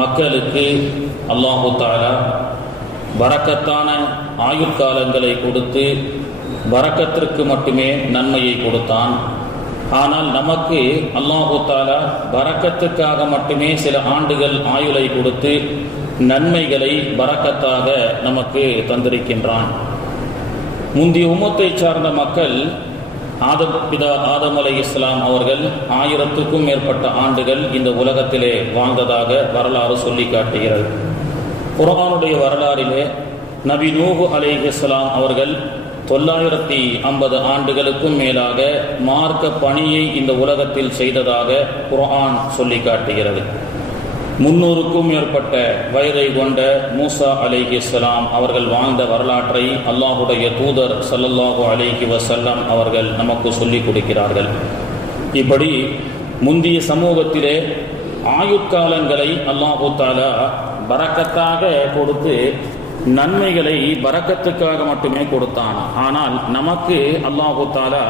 மக்களுக்கு அல்லாஹு தாலா வரக்கத்தான ஆயுட்காலங்களை கொடுத்து வரக்கத்திற்கு மட்டுமே நன்மையை கொடுத்தான். ஆனால் நமக்கு அல்லாஹு தாலா வரக்கத்துக்காக மட்டுமே சில ஆண்டுகள் ஆயுளை கொடுத்து நன்மைகளை வரக்கத்தாக நமக்கு தந்திருக்கின்றான். முந்தைய உமத்தை சார்ந்த மக்கள் ஆதம் பிதா ஆதம் அலை இஸ்லாம் அவர்கள் ஆயிரத்துக்கும் மேற்பட்ட ஆண்டுகள் இந்த உலகத்திலே வாழ்ந்ததாக வரலாறு சொல்லி காட்டுகிறது. குரானுடைய வரலாறிலே நபி நூஹு அலை இஸ்லாம் அவர்கள் தொள்ளாயிரத்தி ஐம்பது ஆண்டுகளுக்கும் மேலாக மார்க்க பணியை இந்த உலகத்தில் செய்ததாக குரான் சொல்லி காட்டுகிறது. முன்னூறுக்கும் மேற்பட்ட வயதை கொண்ட மூசா அலிஹி இஸ்லாம் அவர்கள் வாழ்ந்த வரலாற்றை அல்லாஹுடைய தூதர் சல்லல்லாஹு அலிஹி வசல்லம் அவர்கள் நமக்கு சொல்லிக் கொடுக்கிறார்கள். இப்படி முந்தைய சமூகத்திலே ஆயுட்காலங்களை அல்லாஹு தாலா பறக்கத்தாக கொடுத்து நன்மைகளை பறக்கத்துக்காக மட்டுமே கொடுத்தான். ஆனால் நமக்கு அல்லாஹு தாலா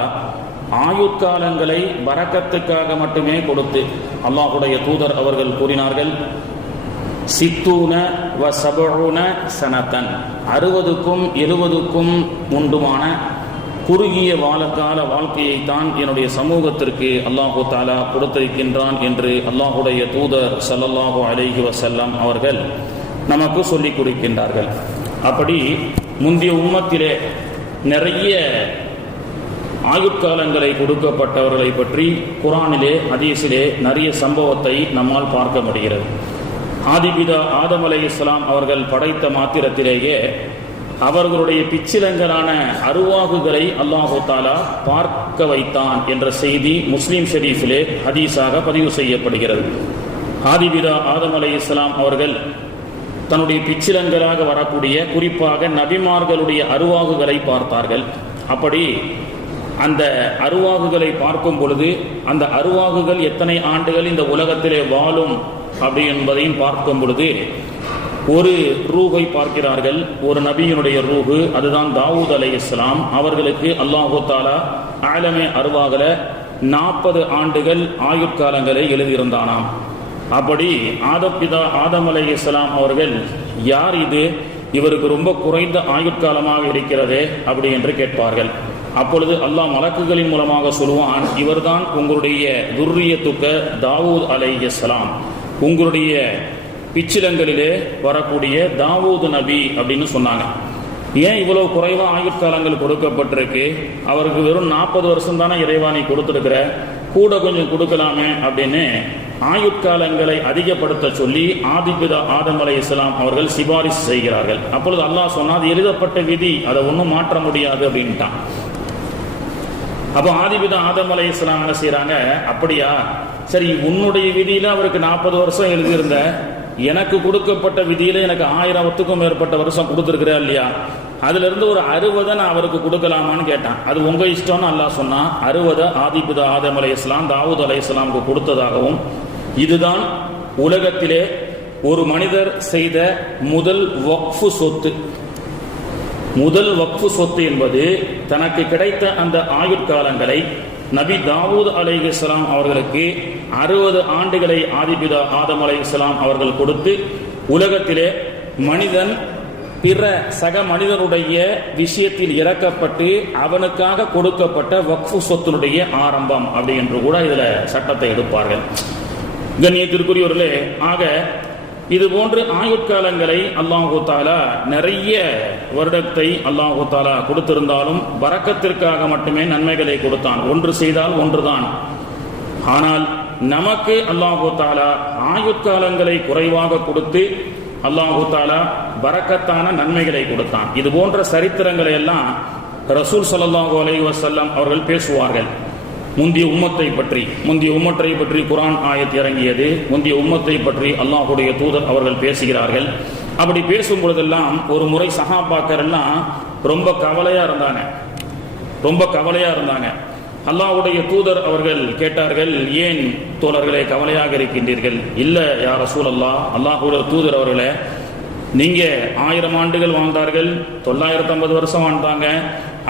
ஆயுட்காலங்களை வரக்கத்துக்காக மட்டுமே கொடுத்து அல்லாஹுடைய தூதர் அவர்கள் கூறினார்கள் சித்தூன வ சபூன சனத்தன். அறுபதுக்கும் எழுபதுக்கும் உண்டுமான குறுகிய வாழக்கால வாழ்க்கையைத்தான் என்னுடைய சமூகத்திற்கு அல்லாஹு தாலா கொடுத்திருக்கின்றான் என்று அல்லாஹுடைய தூதர் சல்லல்லாஹு அலைஹி வசல்லாம் அவர்கள் நமக்கு சொல்லிக் கொடுக்கின்றார்கள். அப்படி முந்தைய உம்மத்திலே நிறைய ஆயுட்காலங்களை கொடுக்கப்பட்டவர்களை பற்றி குரானிலே ஹதீஸிலே நிறைய சம்பவத்தை நம்மால் பார்க்க முடிகிறது. ஆதிபிதா ஆதம் அலை இஸ்லாம் அவர்கள் படைத்த மாத்திரத்திலேயே அவர்களுடைய பிச்சிலங்களான அருவாகுகளை அல்லாஹு தாலா பார்க்க வைத்தான் என்ற செய்தி முஸ்லீம் ஷெரீஃபிலே ஹதீஸாக பதிவு செய்யப்படுகிறது. ஆதிபிதா ஆதம் அலை இஸ்லாம் அவர்கள் தன்னுடைய பிச்சிலங்களாக வரக்கூடிய குறிப்பாக நபிமார்களுடைய அருவாகுகளை பார்த்தார்கள். அப்படி அந்த அருவாகுகளை பார்க்கும் பொழுது அந்த அருவாகுகள் எத்தனை ஆண்டுகள் இந்த உலகத்திலே வாழும் அப்படி என்பதையும் பார்க்கும் பொழுது ஒரு ரூகை பார்க்கிறார்கள். ஒரு நபியினுடைய ரூகு அதுதான் தாவூத் அலை இஸ்லாம் அவர்களுக்கு அல்லாஹு தாலா ஆலமே அருவாகல நாற்பது ஆண்டுகள் ஆயுட்காலங்களை எழுதியிருந்தானாம். அப்படி ஆதப்பிதா ஆதம் அலை இஸ்லாம் அவர்கள் யார் இது? இவருக்கு ரொம்ப குறைந்த ஆயுட்காலமாக இருக்கிறதே அப்படி என்று கேட்பார்கள். அப்பொழுது அல்லாஹ் மலக்குகளின் மூலமாக சொல்லுவான் இவர்தான் உங்களுடைய துர்ரியத்துக்க தாவூத் அலை இஸ்லாம் உங்களுடைய பிச்சிலங்களிலே வரக்கூடிய தாவூது நபி அப்படின்னு சொன்னாங்க. ஏன் இவ்வளவு குறைவாக ஆயுட்காலங்கள் கொடுக்கப்பட்டிருக்கு? அவருக்கு வெறும் நாற்பது வருஷம் தானே இறைவாணி கொடுத்துருக்கிற? கூட கொஞ்சம் கொடுக்கலாமே அப்படின்னு ஆயுட்காலங்களை அதிகப்படுத்த சொல்லி ஆதிபிதா ஆதம் அலை இஸ்லாம் அவர்கள் சிபாரிசு செய்கிறார்கள். அப்பொழுது அல்லாஹ் சொன்னால் அது எழுதப்பட்ட விதி அதை ஒன்றும் மாற்ற முடியாது அப்படின்ட்டான். அப்போ ஆதிபிதா ஆதம் அலை இஸ்லாம் என்ன செய்யறாங்க அப்படியா? சரி உன்னுடைய விதியில அவருக்கு நாற்பது வருஷம் எழுதியிருந்த எனக்கு கொடுக்கப்பட்ட விதியில எனக்கு ஆயிரத்துக்கும் மேற்பட்ட வருஷம் கொடுத்துருக்குறா இல்லையா? அதுல இருந்து ஒரு அறுபதை நான் அவருக்கு கொடுக்கலாமான்னு கேட்டான். அது உங்க இஷ்டம்னு அல்லா சொன்னால் அறுபதை ஆதிபிதா ஆதம் அலை இஸ்லாம் தாவூத் அலை இஸ்லாமுக்கு கொடுத்ததாகவும் இதுதான் உலகத்திலே ஒரு மனிதர் செய்த முதல் வக்ஃபு சொத்து. முதல் வக்ஃபு சொத்து என்பது தனக்கு கிடைத்த அந்த ஆயுட்காலங்களை நபி தாவூத் அலை இஸ்லாம் அவர்களுக்கு அறுபது ஆண்டுகளை ஆதிபிதா ஆதம் அலை இஸ்லாம் அவர்கள் கொடுத்து உலகத்திலே மனிதன் பிற சக மனிதனுடைய விஷயத்தில் இறக்கப்பட்டு அவனுக்காக கொடுக்கப்பட்ட வக்ஃபு சொத்தினுடைய ஆரம்பம் அப்படி என்று கூட இதுல சட்டத்தை எடுப்பார்கள். கண்ணியத்திற்குரியவர்களே ஆக இது போன்று ஆயுட்காலங்களை அல்லாஹு தாலா நிறைய வருடத்தை அல்லாஹு தாலா கொடுத்திருந்தாலும் வரக்கத்திற்காக மட்டுமே நன்மைகளை கொடுத்தான். ஒன்று செய்தால் ஒன்றுதான். ஆனால் நமக்கு அல்லாஹு தாலா ஆயுட்காலங்களை குறைவாக கொடுத்து அல்லாஹு தாலா வரக்கத்தான நன்மைகளை கொடுத்தான். இது போன்ற சரித்திரங்களை எல்லாம் ரசூல் சல்லாஹூ அலை வசல்லம் அவர்கள் பேசுவார்கள். முந்திய உம்மத்தை பற்றி முந்திய உம்மத்தை பற்றி குரான் ஆயத் இறங்கியது முந்திய உம்மத்தை பற்றி அல்லாஹுடைய தூதர் அவர்கள் பேசுகிறார்கள். அப்படி பேசும் பொழுதெல்லாம் ஒரு முறை சஹாபாக்கர் எல்லாம் ரொம்ப கவலையா இருந்தாங்க. ரொம்ப கவலையா இருந்தாங்க. அல்லாஹ்வுடைய தூதர் அவர்கள் கேட்டார்கள் ஏன் தோழர்களே கவலையாக இருக்கின்றீர்கள்? இல்ல யார் ரசூல் அல்லா அல்லாஹுடைய தூதர் அவர்களே நீங்க ஆயிரம் ஆண்டுகள் வாழ்ந்தார்கள் தொள்ளாயிரத்தி ஐம்பது வருஷம் வாழ்ந்தாங்க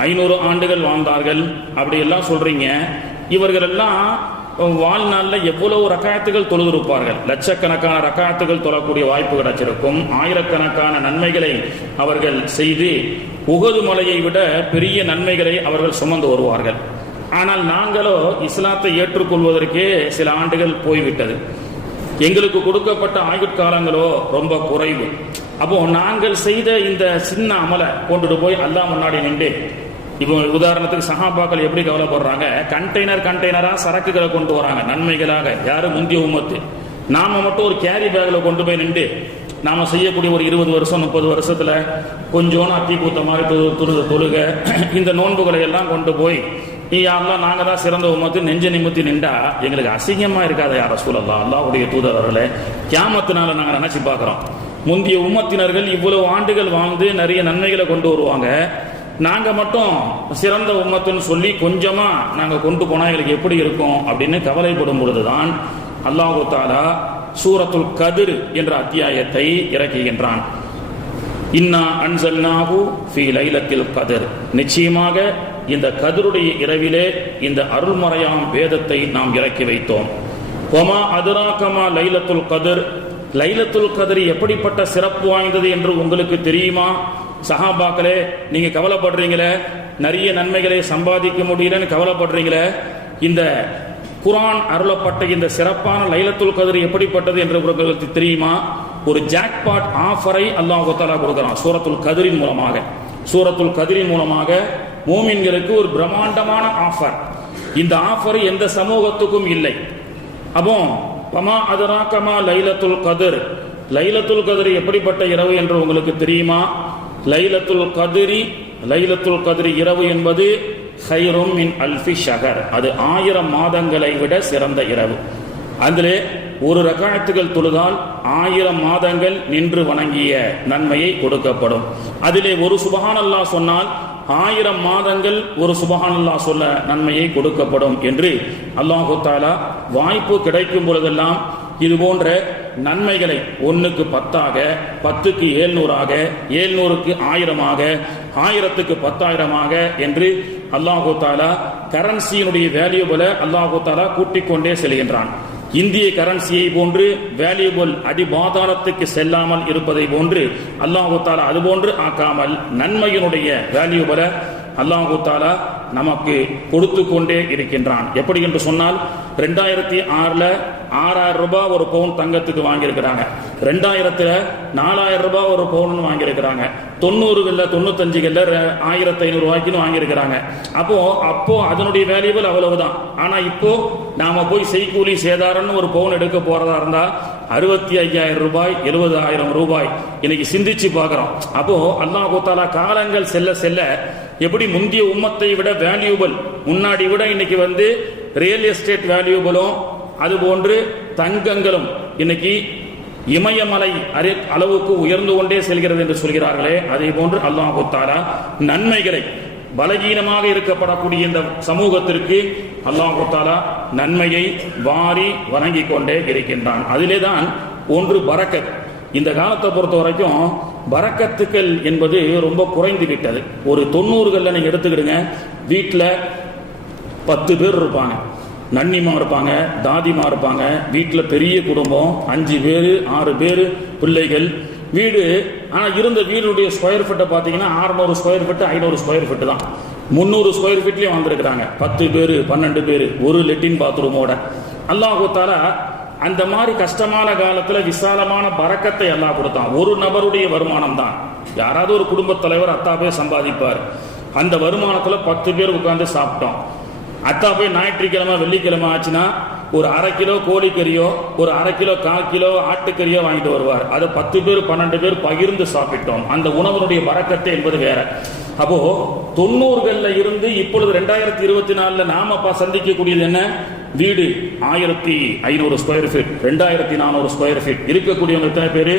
ஐநூறு ஆண்டுகள் வாழ்ந்தார்கள் அப்படி எல்லாம் சொல்றீங்க. இவர்கள் எல்லாம் வாழ்நாளில் எவ்வளவு ரக்காயத்துகள் தொழுதிருப்பார்கள்? லட்சக்கணக்கான ரக்காயத்துகள் தொழக்கூடிய வாய்ப்பு கிடைச்சிருக்கும். ஆயிரக்கணக்கான நன்மைகளை அவர்கள் செய்து உகது மலையை விட பெரிய நன்மைகளை அவர்கள் சுமந்து வருவார்கள். ஆனால் நாங்களோ இஸ்லாத்தை ஏற்றுக்கொள்வதற்கே சில ஆண்டுகள் போய்விட்டது. எங்களுக்கு கொடுக்கப்பட்ட ஆயுட்காலங்களோ ரொம்ப குறைவு. அப்போ நாங்கள் செய்த இந்த சின்ன அமலை கொண்டுட்டு போய் அல்லா முன்னாடி நின்று இப்போ உதாரணத்துக்கு சஹாபாக்கள் எப்படி கவலைப்படுறாங்க? கண்டெய்னர் கண்டெய்னரா சரக்குகளை கொண்டு வராங்க நன்மைகளாக. யாரும் முந்திய உமத்து நாம மட்டும் ஒரு கேரி பேக்ல கொண்டு போய் நின்று நாம செய்யக்கூடிய ஒரு இருபது வருஷம் முப்பது வருஷத்துல கொஞ்சோன்னு அத்தி கூத்த மாதிரி தொழு- தொழுக தொழுக இந்த நோன்புகளை எல்லாம் கொண்டு போய் நீ யாரெல்லாம் நாங்க தான் சிறந்த உமத்து நெஞ்ச நிமித்தி நின்றா எங்களுக்கு அசிங்கமா இருக்காத யார சூழல்லா அல்லாவுடைய தூதரர்களே கியாமத்தினால நாங்க நினைச்சு பாக்குறோம் முந்தைய உம்மத்தினர்கள் இவ்வளவு ஆண்டுகள் வாழ்ந்து நிறைய நன்மைகளை கொண்டு வருவாங்க. நாங்க மட்டும் சிறந்த உம்மத்துன்னு சொல்லி கொஞ்சமா நாங்க கொண்டு போனா எங்களுக்கு எப்படி இருக்கும் அப்படின்னு கவலைப்படும் பொழுதுதான் அல்லாஹு தாலா சூரத்துல் கதிர் என்ற அத்தியாயத்தை இறக்குகின்றான். இன்னா அன்சல்னாஹு ஃபி லைலத்தில் கதிர். நிச்சயமாக இந்த கதிருடைய இரவிலே இந்த அருள்மறையாம் வேதத்தை நாம் இறக்கி வைத்தோம். ஒமா அதுராக்கமா லைலத்துல் கதிர்? லைலத்துல் கதிர் எப்படிப்பட்ட சிறப்பு வாய்ந்தது என்று உங்களுக்கு தெரியுமா? சஹாபாக்களே நீங்க கவலைப்படுறீங்களே? நிறைய நன்மைகளை சம்பாதிக்க முடியலன்னு கவலைப்படுறீங்களே? இந்த குரான் அருளப்பட்ட இந்த சிறப்பான லைலத்துல் கதிர் எப்படிப்பட்டது என்று உங்களுக்கு தெரியுமா? ஒரு ஜாக்பாட் ஆஃபரை அல்லாஹ் தஆலா கொடுக்கிறான் சூரத்துல் கதிரின் மூலமாக. சூரத்துல் கதிரின் மூலமாக மோமின்களுக்கு ஒரு பிரம்மாண்டமான ஆஃபர் இந்த ஆஃபர் எந்த சமூகத்துக்கும் இல்லை. அப்போ பமா அதராக்கமா லைலத்துல் கதிர்? லைலத்துல் கதிர் எப்படிப்பட்ட இரவு என்று உங்களுக்கு தெரியுமா? லைலத்துல் கதிரி லைலத்துல் கதிரி இரவு என்பது ஹைரும் மின் அல்ஃபி ஷஹர். அது ஆயிரம் மாதங்களை விட சிறந்த இரவு. அதிலே ஒரு ரகாயத்துகள் தொழுதால் ஆயிரம் மாதங்கள் நின்று வணங்கிய நன்மையை கொடுக்கப்படும். அதிலே ஒரு சுபஹானல்லா சொன்னால் ஆயிரம் மாதங்கள் ஒரு சுபஹானல்லா சொல்ல நன்மையை கொடுக்கப்படும் என்று அல்லாஹு தாலா வாய்ப்பு கிடைக்கும் பொழுதெல்லாம் இது போன்ற நன்மைகளை ஒன்றுக்கு பத்தாக பத்துக்கு ஏழ்நூறாக ஏழ்நூறுக்கு ஆயிரமாக ஆயிரத்துக்கு பத்தாயிரமாக என்று அல்லாஹு தாலா கரன்சியினுடைய வேல்யூபல அல்லாஹு தாலா கூட்டிக் கொண்டே செல்கின்றான். இந்திய கரன்சியை போன்று வேல்யூபிள் அடிபாதாளத்துக்கு செல்லாமல் இருப்பதை போன்று அல்லாஹு தாலா அது போன்று ஆக்காமல் நன்மையினுடைய வேல்யூபலை அல்லாஹு தாலா நமக்கு கொடுத்து கொண்டே இருக்கின்றான். எப்படி என்று சொன்னால் ரெண்டாயிரத்தி ஆறுல ஆறாயிரம் ரூபாய் ஒரு பவுன் தங்கத்துக்கு வாங்கியிருக்கிறாங்க. ரெண்டாயிரத்துல நாலாயிரம் ரூபாய் ஒரு பவுன் வாங்கியிருக்கிறாங்க. தொண்ணூறுகள்ல தொண்ணூத்தஞ்சுகள்ல ஆயிரத்தி ஐநூறு ரூபாய்க்குன்னு வாங்கியிருக்கிறாங்க. அப்போ அப்போ அதனுடைய வேல்யூபிள் அவ்வளவுதான். ஆனா இப்போ நாம போய் செய்கூலி சேதாரம்னு ஒரு பவுன் எடுக்க போறதா இருந்தா அறுபத்தி ஐயாயிரம் ரூபாய் எழுபதாயிரம் ரூபாய். இன்னைக்கு சிந்திச்சு பார்க்குறோம். அப்போ அல்லாஹ் தாலா காலங்கள் செல்ல செல்ல எப்படி முந்திய உம்மத்தை விட வேல்யூபிள் முன்னாடி விட இன்னைக்கு வந்து ரியல் எஸ்டேட் வேல்யூபிளும் அதுபோன்று தங்கங்களும் இன்னைக்கு இமயமலை அறி- அளவுக்கு உயர்ந்து கொண்டே செல்கிறது என்று சொல்கிறார்களே. அதே போன்று அல்லாஹு தாரா நன்மைகளை பலகீனமாக இருக்கப்படக்கூடிய இந்த சமூகத்திற்கு அல்லாஹு தாலா நன்மையை வாரி வணங்கிக் கொண்டே இருக்கின்றான். அதிலே தான் ஒன்று பரக்கத் இந்த காலத்தை பொறுத்த வரைக்கும் வரக்கத்துக்கள் என்பது ரொம்ப குறைந்து விட்டது ஒரு தொண்ணூறுகளில் நீங்கள் எடுத்துக்கிடுங்க வீட்டில் பத்து பேர் இருப்பாங்க. நன்னிமா இருப்பாங்க தாதிமா இருப்பாங்க வீட்டில் பெரிய குடும்பம் அஞ்சு பேர் ஆறு பேர் பிள்ளைகள் வீடு ஆனால் இருந்த வீடுடைய ஸ்கொயர் ஃபீட்டை பார்த்தீங்கன்னா 600 ஸ்கொயர் ஃபீட் ஐநூறு ஸ்கொயர் ஃபீட் தான். முந்நூறு ஸ்கொயர் ஃபீட்லேயும் வந்திருக்கிறாங்க. பத்து பேர் பன்னெண்டு பேர் ஒரு லெட்டின் பாத்ரூமோட அல்லாஹு தாலா அந்த மாதிரி கஷ்டமான காலத்துல விசாலமான பறக்கத்தை எல்லாம் கொடுத்தான். ஒரு நபருடைய வருமானம் தான். யாராவது ஒரு குடும்பத் தலைவர் அத்தா போய் சம்பாதிப்பார். அந்த வருமானத்துல பத்து பேர் உட்காந்து சாப்பிட்டோம். அத்தா போய் ஞாயிற்றுக்கிழமை வெள்ளிக்கிழமை ஆச்சுன்னா ஒரு அரை கிலோ கோழிக்கறியோ ஒரு அரை கிலோ கால் கிலோ ஆட்டுக்கறியோ வாங்கிட்டு வருவார். அதை பத்து பேர் பன்னெண்டு பேர் பகிர்ந்து சாப்பிட்டோம். அந்த உணவனுடைய வரக்கத்தை என்பது வேற. அப்போ தொண்ணூறுகள்ல இருந்து இப்பொழுது ரெண்டாயிரத்தி இருபத்தி நாலுல நாம சந்திக்கக்கூடியது என்ன? வீடு ஆயிரத்தி ஐநூறு ஸ்கொயர் ஃபீட் ரெண்டாயிரத்தி நானூறு ஸ்கொயர் ஃபீட் இருக்கக்கூடியவங்க எத்தனை பேர்?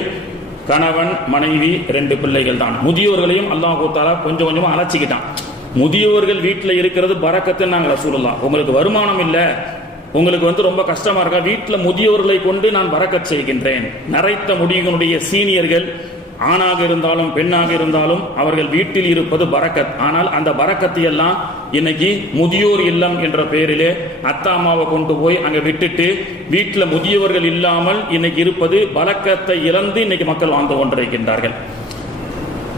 கணவன் மனைவி ரெண்டு பிள்ளைகள் தான் முதியோர்களையும் அல்லாஹ் தாலா கொஞ்சம் கொஞ்சமாக அழைச்சிக்கிட்டான் முதியோர்கள் வீட்டில் இருக்கிறது பறக்கத்துன்னு நாங்கள் சொல்லலாம் உங்களுக்கு வருமானம் இல்லை. உங்களுக்கு வந்து ரொம்ப கஷ்டமா இருக்கா? வீட்டில் முதியோர்களை கொண்டு நான் வரக்கச் செய்கின்றேன். நரைத்த முடியினுடைய சீனியர்கள் ஆணாக இருந்தாலும் பெண்ணாக இருந்தாலும் அவர்கள் வீட்டில் இருப்பது பறக்கத். ஆனால் அந்த பறக்கத்தை எல்லாம் இன்னைக்கு முதியோர் இல்லம் என்ற பெயரிலே அத்தாமாவை கொண்டு போய் அங்கே விட்டுட்டு வீட்டில் முதியவர்கள் இல்லாமல் இன்னைக்கு இருப்பது பலக்கத்தை இழந்து இன்னைக்கு மக்கள் வாழ்ந்து கொண்டிருக்கின்றார்கள்.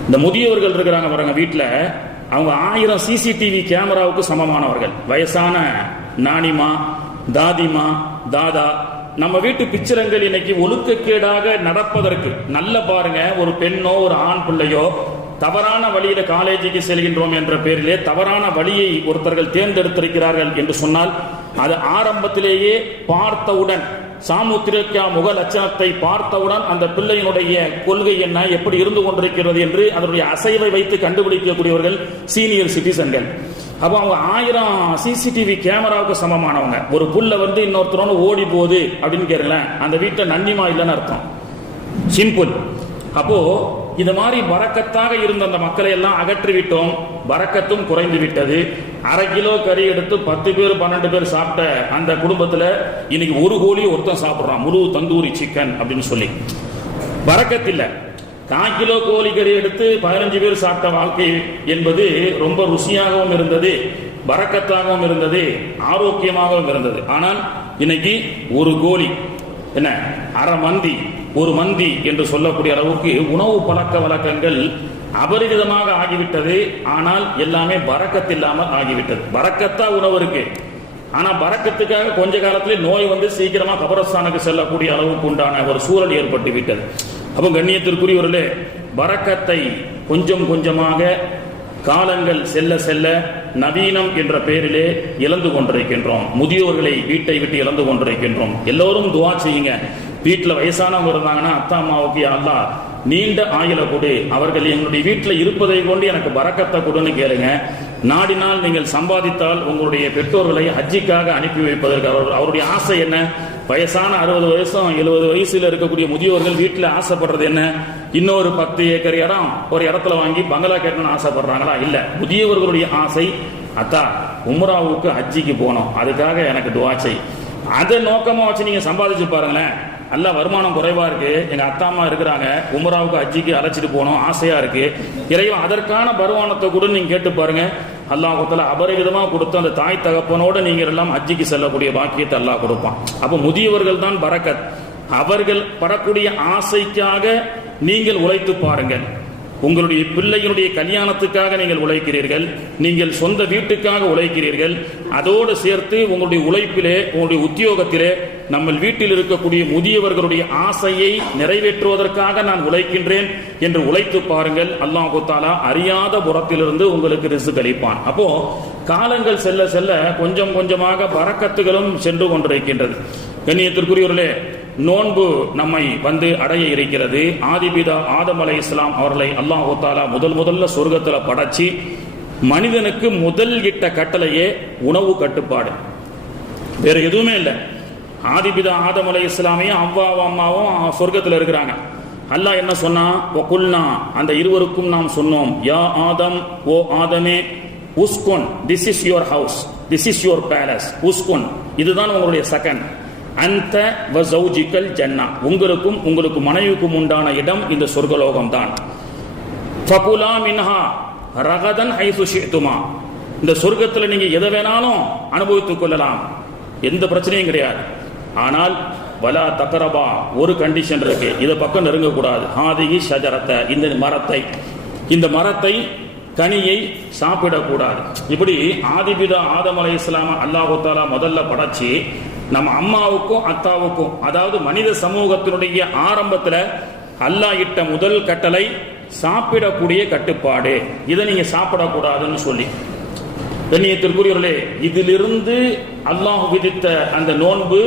இந்த முதியவர்கள் இருக்கிறாங்க பாருங்க வீட்டில் அவங்க ஆயிரம் சிசிடிவி கேமராவுக்கு சமமானவர்கள். வயசான நானிமா தாதிமா தாதா நம்ம வீட்டு பிச்சரங்கள் இன்னைக்கு ஒழுக்கக்கேடாக நடப்பதற்கு நல்ல பாருங்க ஒரு பெண்ணோ ஒரு ஆண் பிள்ளையோ தவறான வழியில காலேஜுக்கு செல்கின்றோம் என்ற பெயரிலே தவறான வழியை ஒருத்தர்கள் தேர்ந்தெடுத்திருக்கிறார்கள் என்று சொன்னால் அது ஆரம்பத்திலேயே பார்த்தவுடன் சாமுத்திரிக்கா முக லட்சணத்தை பார்த்தவுடன் அந்த பிள்ளையினுடைய கொள்கை என்ன எப்படி இருந்து கொண்டிருக்கிறது என்று அதனுடைய அசைவை வைத்து கண்டுபிடிக்கக்கூடியவர்கள் சீனியர் சிட்டிசன்கள் அப்போ அவங்க ஆயிரம் சிசிடிவி கேமராவுக்கு சமமானவங்க. ஒரு புல்ல வந்து இன்னொருத்தரோட ஓடி போகுது அப்படின்னு கேளுங்களேன். அந்த வீட்டில் நன்னிமா இல்லைன்னு அர்த்தம். சிம்பிள் அப்போ இது மாதிரி வரக்கத்தாக இருந்த அந்த மக்களை எல்லாம் அகற்றி விட்டோம் வரக்கத்தும் குறைந்து விட்டது அரை கிலோ கறி எடுத்து பத்து பேர் பன்னெண்டு பேர் சாப்பிட்ட அந்த குடும்பத்துல இன்னைக்கு ஒரு கோழி ஒருத்தன் சாப்பிடுறான். முழு தந்தூரி சிக்கன் அப்படின்னு சொல்லி. வரக்கத்தில்லை. கால் கிலோ கோழி கறி எடுத்து பதினஞ்சு பேர் சாப்பிட்ட வாழ்க்கை என்பது ரொம்ப ருசியாகவும் இருந்தது வரக்கத்தாகவும் இருந்தது ஆரோக்கியமாகவும் இருந்தது. ஆனால் இன்னைக்கு ஒரு கோழி என்ன அரை மந்தி ஒரு மந்தி என்று சொல்லக்கூடிய அளவுக்கு உணவு பழக்க வழக்கங்கள் அபரிவிதமாக ஆகிவிட்டது. ஆனால் எல்லாமே பறக்கத்தில்லாமல் ஆகிவிட்டது. பறக்கத்தா உணவு இருக்கு. ஆனா பறக்கத்துக்காக கொஞ்ச காலத்திலே நோய் வந்து சீக்கிரமா கபரஸ்தானுக்கு செல்லக்கூடிய அளவுக்கு உண்டான ஒரு சூழல் ஏற்பட்டு விட்டது. அப்போ கண்ணியத்திற்குரியவர்களே பறக்கத்தை கொஞ்சம் கொஞ்சமாக காலங்கள் செல்ல செல்ல நவீனம் என்ற பெயரிலே இழந்து கொண்டிருக்கின்றோம். முதியோர்களை வீட்டை விட்டு இழந்து கொண்டிருக்கின்றோம். எல்லோரும் துவா செய்யுங்க. வீட்டில் வயசானவங்க இருந்தாங்கன்னா அத்தா அம்மாவுக்கு அல்லா நீண்ட ஆயுள கொடு. அவர்கள் எங்களுடைய வீட்டில் இருப்பதை கொண்டு எனக்கு பறக்கத்தை கொடுன்னு கேளுங்க. நாடினால் நீங்கள் சம்பாதித்தால் உங்களுடைய பெற்றோர்களை ஹஜ்ஜிக்காக அனுப்பி வைப்பதற்கு அவர் அவருடைய ஆசை என்ன? வயசான அறுபது வயசும் எழுபது வயசுல இருக்கக்கூடிய முதியோர்கள் வீட்டில் ஆசைப்படுறது என்ன? இன்னொரு பத்து ஏக்கர் இடம் ஒரு இடத்துல வாங்கி பங்களா கட்டணும்னு ஆசைப்படுறாங்களா? இல்ல. முதியவர்களுடைய ஆசை அத்தா உம்ராவுக்கு ஹஜ்ஜிக்கு போனோம் அதுக்காக எனக்கு துவாச்சை அதை நோக்கமா வச்சு நீங்க சம்பாதிச்சு பாருங்களேன். நல்ல வருமானம் குறைவா இருக்கு. எங்க அத்தா அம்மா இருக்கிறாங்க. உமராவுக்கு அஜிக்கு அழைச்சிட்டு போகணும். ஆசையா இருக்கு. இறைவன் அதற்கான வருமானத்தை கூட நீங்க கேட்டு பாருங்க. அல்லாஹத்துல அபரிவிதமா கொடுத்து அந்த தாய் தகப்பனோட நீங்க எல்லாம் அஜிக்கு செல்லக்கூடிய பாக்கியத்தை அல்லாஹ் கொடுப்பான். அப்ப முதியவர்கள் தான் பறக்கத். அவர்கள் படக்கூடிய ஆசைக்காக நீங்கள் உழைத்து பாருங்கள். உங்களுடைய பிள்ளையினுடைய கல்யாணத்துக்காக நீங்கள் உழைக்கிறீர்கள் நீங்கள் சொந்த வீட்டுக்காக உழைக்கிறீர்கள் அதோடு சேர்த்து உங்களுடைய உழைப்பிலே உங்களுடைய உத்தியோகத்திலே நம்ம வீட்டில் இருக்கக்கூடிய முதியவர்களுடைய ஆசையை நிறைவேற்றுவதற்காக நான் உழைக்கின்றேன் என்று உழைத்து பாருங்கள். அல்லாஹு தாலா அறியாத புறத்திலிருந்து உங்களுக்கு ரிசு கழிப்பான் அப்போ காலங்கள் செல்ல செல்ல கொஞ்சம் கொஞ்சமாக பறக்கத்துகளும் சென்று கொண்டிருக்கின்றது. கண்ணியத்திற்குரியவர்களே நோன்பு நம்மை வந்து அடைய இருக்கிறது. ஆதிபிதா ஆதம் அலை இஸ்லாம் அவர்களை அல்லாஹு தாலா முதல் முதல்ல சொர்க்கத்தில் படைச்சி மனிதனுக்கு முதல் இட்ட கட்டளையே உணவு கட்டுப்பாடு. வேற எதுவுமே இல்லை. ஆதிபிதா ஆதம் அலை இஸ்லாமையும் அவ்வாவும் அம்மாவும் சொர்க்கத்தில் இருக்கிறாங்க. அல்லாஹ் என்ன சொன்னா குல்னா அந்த இருவருக்கும் நாம் சொன்னோம் யா ஆதம் ஓ ஆதமே உஸ்கொன் this is your house this is your palace உஸ்கொன் இதுதான் உங்களுடைய செகண்ட் அந்த வசௌஜிக்கல் ஜன்னா. உங்களுக்கும் உங்களுக்கு மனைவிக்கும் உண்டான இடம் இந்த சொர்க்கலோகம் தான் ஃபகுலா மின்ஹா ரகதன் ஹைசு ஷித்துமா இந்த சொர்க்கத்தில் நீங்க எதை வேணாலும் அனுபவித்துக் கொள்ளலாம். எந்த பிரச்சனையும் கிடையாது. ஆனால் வலா தக்கரபா ஒரு கண்டிஷன் இருக்கு. இதை பக்கம் நெருங்கக்கூடாது. ஹாதிகி ஷஜரத்தை இந்த மரத்தை. இந்த மரத்தை கனியை சாப்பிடக்கூடாது. இப்படி ஆதிபிதா ஆதம் அலை இஸ்லாம அல்லாஹு தாலா முதல்ல படைச்சி நம்ம அம்மாவுக்கும் அத்தாவுக்கும் அதாவது மனித சமூகத்தினுடைய ஆரம்பத்தில் அல்லாஹ் இட்ட முதல் கட்டளை சாப்பிடக்கூடிய கட்டுப்பாடு. இதை நீங்க சாப்பிடக்கூடாதுன்னு சொல்லி. கண்ணியத்திற்குரியவர்களே இதிலிருந்து அல்லாஹ் விதித்த அந்த நோன்பு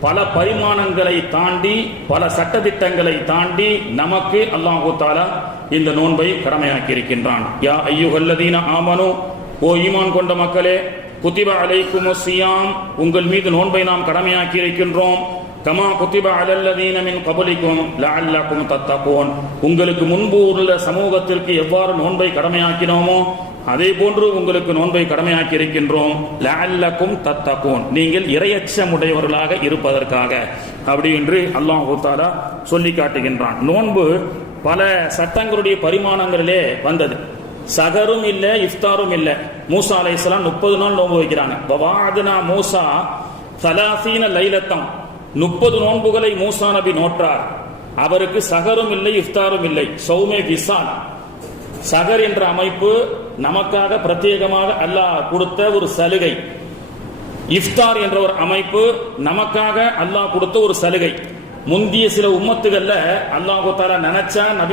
பல பரிமாணங்களை தாண்டி பல சட்டத்திட்டங்களை தாண்டி நமக்கு அல்லாஹு தாலா இந்த நோன்பை கடமையாக்கி இருக்கின்றான் யா ஐயுகல்லதீன ஆமனோ ஓ ஈமான் கொண்ட மக்களே குத்திப அலைக்கும் சியாம் உங்கள் மீது நோன்பை நாம் கடமையாக்கி இருக்கின்றோம். கமா குத்திப அலல்லதீனமின் கபலிக்கும் லஅல்லக்கும் தத்தகூன் உங்களுக்கு முன்பு உள்ள சமூகத்திற்கு எவ்வாறு நோன்பை கடமையாக்கினோமோ அதே போன்று உங்களுக்கு நோன்பை கடமையாக்கி இருக்கின்றோம். லஅல்லக்கும் தத்தகூன் நீங்கள் இரையச்சமுடையவர்களாக இருப்பதற்காக. அப்படி என்று அல்லாஹ் தாலா சொல்லி காட்டுகின்றான் நோன்பு பல சட்டங்களுடைய பரிமாணங்களிலே வந்தது. சகரும் இல்லை இஃப்தாரும் இல்லை. மூசா அலைஹிஸ்ஸலாம் முப்பது நாள் நோன்பு வைக்கிறாங்க. வவாதுனா மூசா சலாசீன லைலத்தம். முப்பது நோன்புகளை மூசா நபி நோற்றார். அவருக்கு சகரும் இல்லை இஃப்தாரும் இல்லை. சௌமே விசால் சகர் என்ற அமைப்பு நமக்காக பிரத்யேகமாக அல்லாஹ் கொடுத்த ஒரு சலுகை. இஃப்தார் என்ற ஒரு அமைப்பு நமக்காக அல்லாஹ் கொடுத்த ஒரு சலுகை. முந்திய சில உம்மத்துகள்ல அல்லாஹு தாலா நினைச்சா நபி